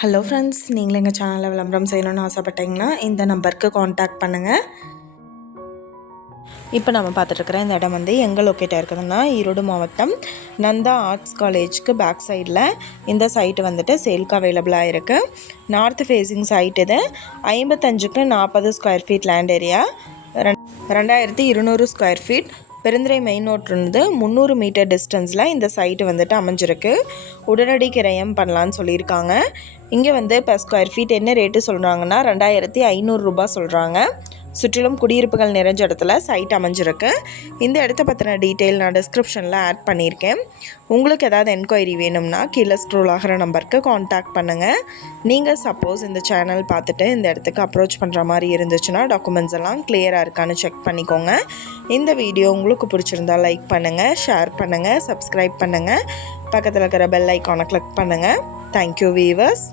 Hello friends நீங்களும் எங்கள் சேனலில் விளம்பரம் செய்யணும்னு ஆசைப்பட்டீங்கன்னா இந்த நம்பருக்கு காண்டாக்ட் பண்ணுங்கள் இப்போ நம்ம பார்த்துட்ருக்குற இந்த இடம் வந்து எங்கே லொக்கேட்டாக இருக்குதுன்னா ஈரோடு மாவட்டம் நந்தா ஆர்ட்ஸ் காலேஜ்க்கு பேக் சைடில் இந்த சைட்டு வந்துட்டு சேல்க்கு அவைலபிளாக இருக்குது நார்த் ஃபேஸிங் சைட் இது. ஐம்பத்தஞ்சுக்கு நாற்பது ஸ்கொயர் ஃபீட் லேண்ட் ஏரியா ரெண்டாயிரத்தி இருநூறு ஸ்கொயர் ஃபீட் பெருந்துறை மெயின் ரோட்லேருந்து முந்நூறு மீட்டர் டிஸ்டன்ஸில் இந்த சைட்டு வந்துட்டு அமைஞ்சிருக்கு. உடனடி கிரயம் பண்ணலான்னு சொல்லியிருக்காங்க. இங்கே வந்து இப்போ ஸ்கொயர் ஃபீட் என்ன ரேட்டு சொல்கிறாங்கன்னா ரெண்டாயிரத்தி ஐநூறுரூபா சொல்கிறாங்க சுற்றிலும் குடியிருப்புகள் நிறைஞ்ச இடத்துல சைட் அமைஞ்சிருக்கு. இந்த இடத்த பற்றின டீட்டெயில் நான் டிஸ்கிரிப்ஷனில் ஆட் பண்ணியிருக்கேன். உங்களுக்கு ஏதாவது என்கொயரி வேணும்னா கீழே ஸ்க்ரோல் ஆகிற நம்பருக்கு காண்டாக்ட் பண்ணுங்கள் நீங்கள் சப்போஸ் இந்த சேனல் பார்த்துட்டு இந்த இடத்துக்கு அப்ரோச் பண்ணுற மாதிரி இருந்துச்சுன்னா டாக்குமெண்ட்ஸ் எல்லாம் கிளியராக இருக்கான்னு செக் பண்ணிக்கோங்க. இந்த வீடியோ உங்களுக்கு பிடிச்சிருந்தா லைக் பண்ணுங்கள் ஷேர் பண்ணுங்கள் சப்ஸ்கிரைப் பண்ணுங்கள் பக்கத்தில் இருக்கிற பெல் ஐக்கானை கிளிக் பண்ணுங்கள் தேங்க்யூ வீவர்ஸ்